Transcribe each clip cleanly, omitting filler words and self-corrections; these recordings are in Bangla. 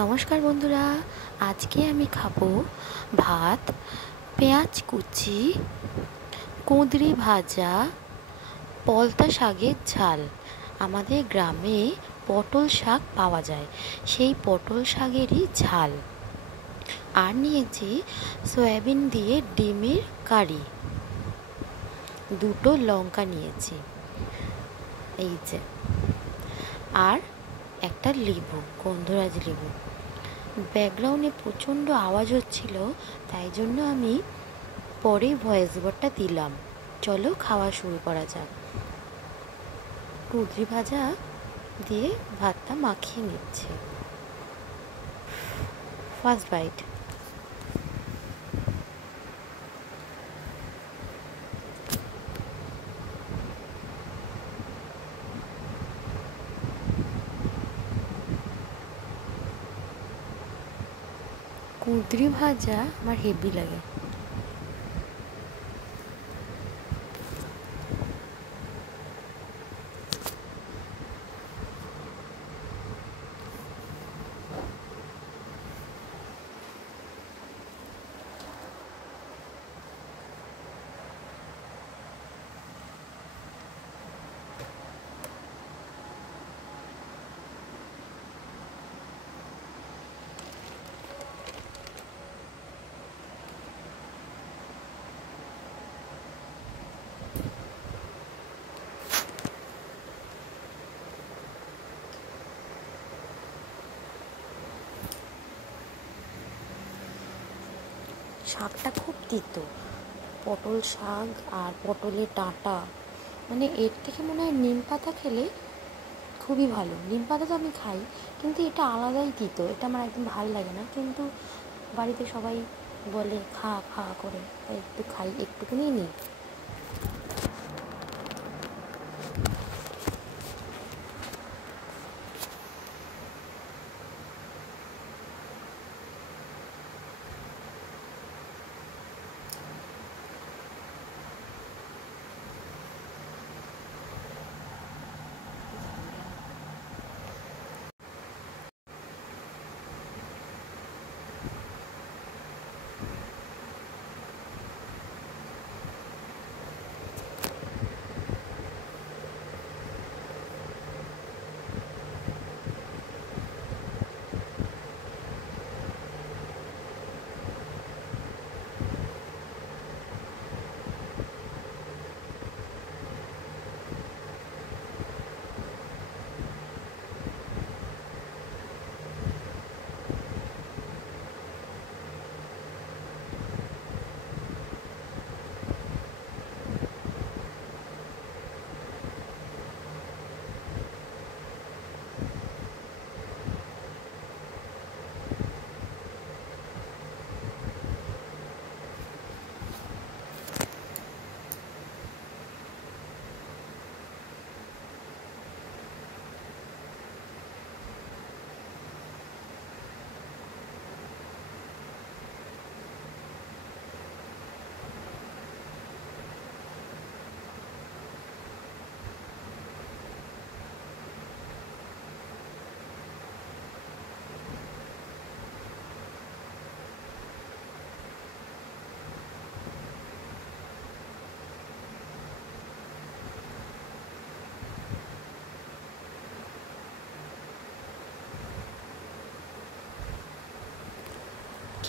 নমস্কার বন্ধুরা, আজকে আমি খাবো ভাত, পেঁয়াজ কুচি, কুঁদরি ভাজা, পলতা শাকের ঝাল। আমাদের গ্রামে পটল শাক পাওয়া যায়, সেই পটল শাকেরই ঝাল। আর নিয়েছি সয়াবিন দিয়ে ডিমের কারি, দুটো লঙ্কা নিয়েছি এই যে, আর একটা লেবু, গন্ধরাজ লেবু। ব্যাকগ্রাউন্ডে প্রচণ্ড আওয়াজ হচ্ছিল, তাই জন্য আমি পরে ভয়েস ওভারটা দিলাম। চলো খাওয়া শুরু করা যাক। কুঁদরি ভাজা দিয়ে ভাতটা মাখিয়ে নিচ্ছে। First bite. কুঁদরি ভাজা আমার হেভি লাগে। শাকটা খুব তিতো, পটল শাক আর পটলের ডাঁটা, মানে এর থেকে মনে হয় নিম পাতা খেলে খুবই ভালো। নিম পাতা তো আমি খাই, কিন্তু এটা আলাদাই তিতো, এটা আমার একদম ভালো লাগে না। কিন্তু বাড়িতে সবাই বলে খা খা করে, তাই একটু খাই, একটুকুনি নিই।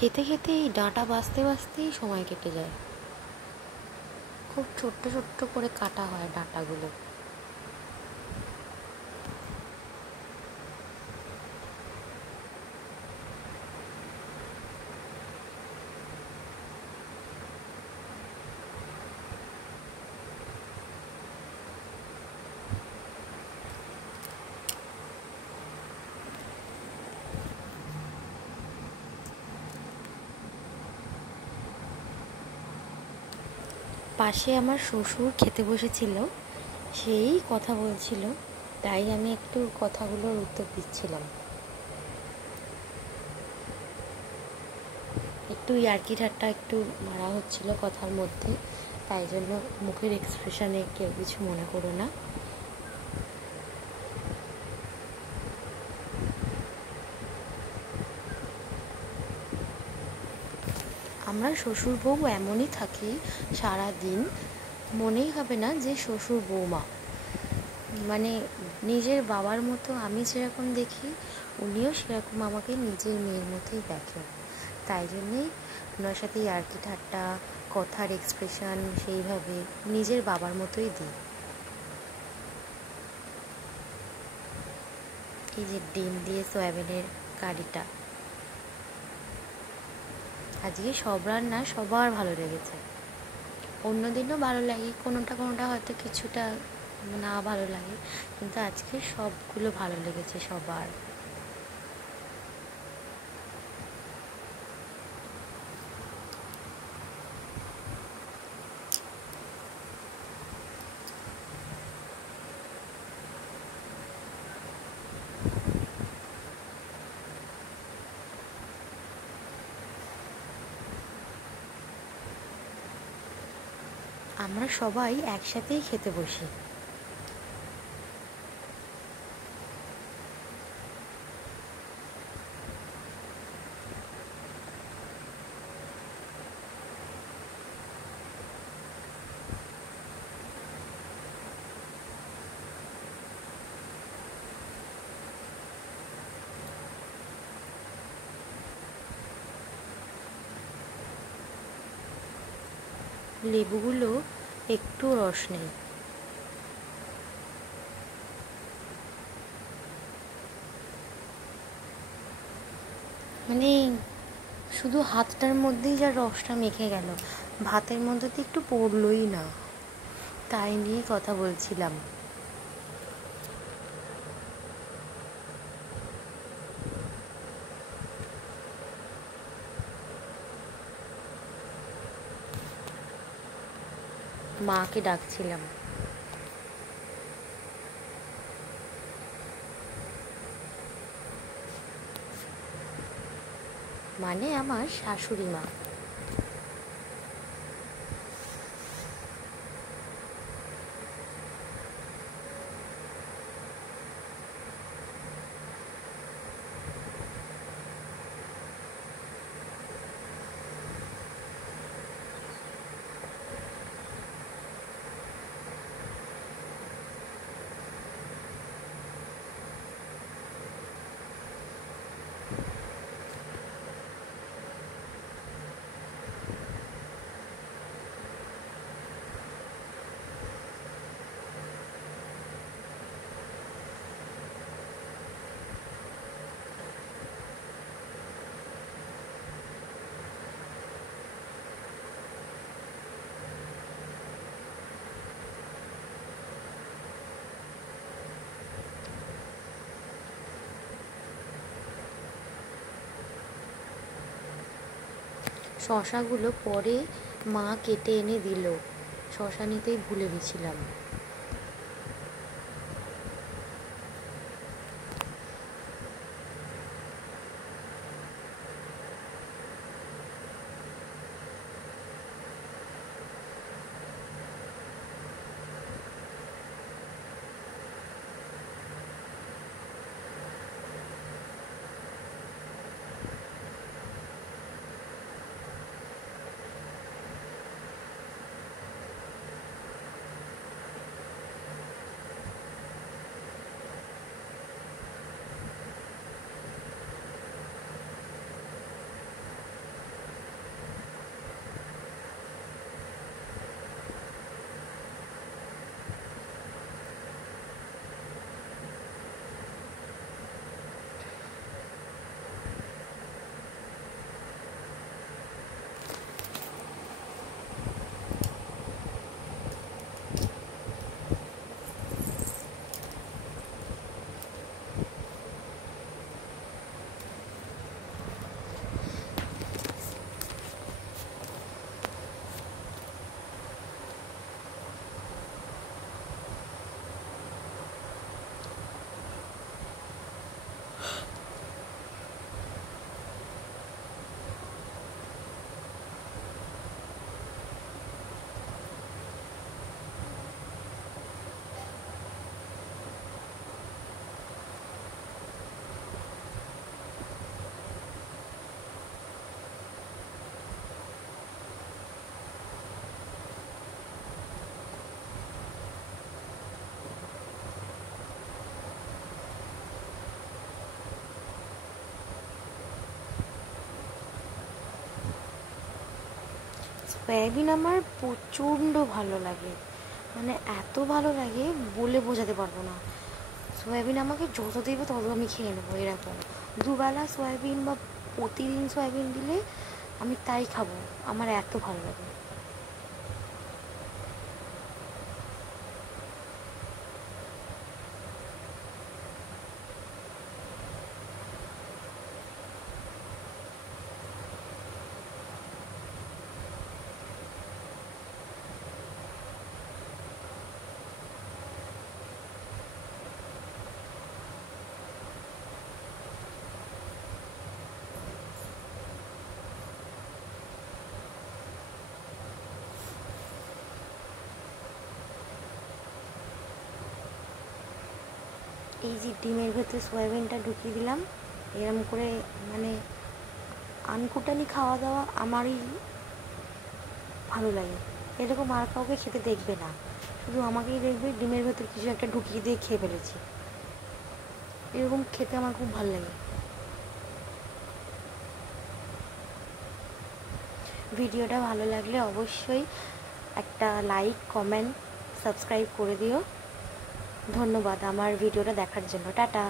খেতে খেতে এই ডাঁটা বাছতে বাছতেই সময় কেটে যায়। খুব ছোট্ট ছোট্ট করে কাটা হয় ডাঁটাগুলো। পাশে আমার শ্বশুর খেতে বসেছিল, সেই কথা বলছিল, তাই আমি একটু কথাগুলোর উত্তর দিচ্ছিলাম। একটু ইয়ার্কি ঠাট্টা একটু মারা হচ্ছিল কথার মধ্যে, তাই জন্য মুখের এক্সপ্রেশনে কেউ কিছু মনে করো না। আমরা শ্বশুর বউ এমনই থাকি, সারা দিন মনেই হবে না যে শ্বশুর বৌমা। মানে নিজের বাবার মতো আমি যেরকম দেখি, উনিও সেরকম আমাকে নিজের মেয়ের মতোই দেখেন। তাই জন্যেই ওনার সাথে ইয়ার্কি ঠাট্টা, কথার এক্সপ্রেশন সেইভাবে নিজের বাবার মতোই দিই। এই যে ডিম দিয়ে সয়াবিনের কারিটা, আজকে সব রান্না সবার ভালো লেগেছে। অন্য দিনও ভালো লাগে, কোনোটা কোনোটা হয়তো কিছুটা না ভালো লাগে, কিন্তু আজকে সবগুলো ভালো লেগেছে সবার। আমরা সবাই একসাথেই খেতে বসি। লেবুগুলো একটু রস নেই। মানে শুধু হাতটার মধ্যেই যা রসটা মেখে গেল, ভাতের মধ্যে তো একটু পড়লই না। তাই নিয়ে কথা বলছিলাম। মাকে ডাকছিলাম। মানে আমার শাশুড়ি মা। শশাগুলো পরে মা কেটে এনে দিল, শশা নিতেই ভুলে গেছিলাম। সয়াবিন আমার প্রচণ্ড ভালো লাগে, মানে এত ভালো লাগে বলে বোঝাতে পারবো না। সয়াবিন আমাকে যত দেবে তত আমি খেয়ে নেবো, এরকম। দুবেলা সয়াবিন বা প্রতিদিন সয়াবিন দিলে আমি তাই খাবো, আমার এত ভালো লাগে। এই যে ডিমের ভেতরে সয়াবিনটা ঢুকিয়ে দিলাম, এরম করে, মানে আনকুটানি খাওয়া দাওয়া আমারই ভালো লাগে। এরকম আর কাউকে খেতে দেখবে না, শুধু আমাকেই দেখবে ডিমের ভেতর কিছু একটা ঢুকিয়ে দিয়ে খেয়ে ফেলেছি। এরকম খেতে আমার খুব ভালো লাগে। ভিডিওটা ভালো লাগলে অবশ্যই একটা লাইক, কমেন্ট, সাবস্ক্রাইব করে দিও। ধন্যবাদ আমার ভিডিওটা দেখার জন্য। টাটা।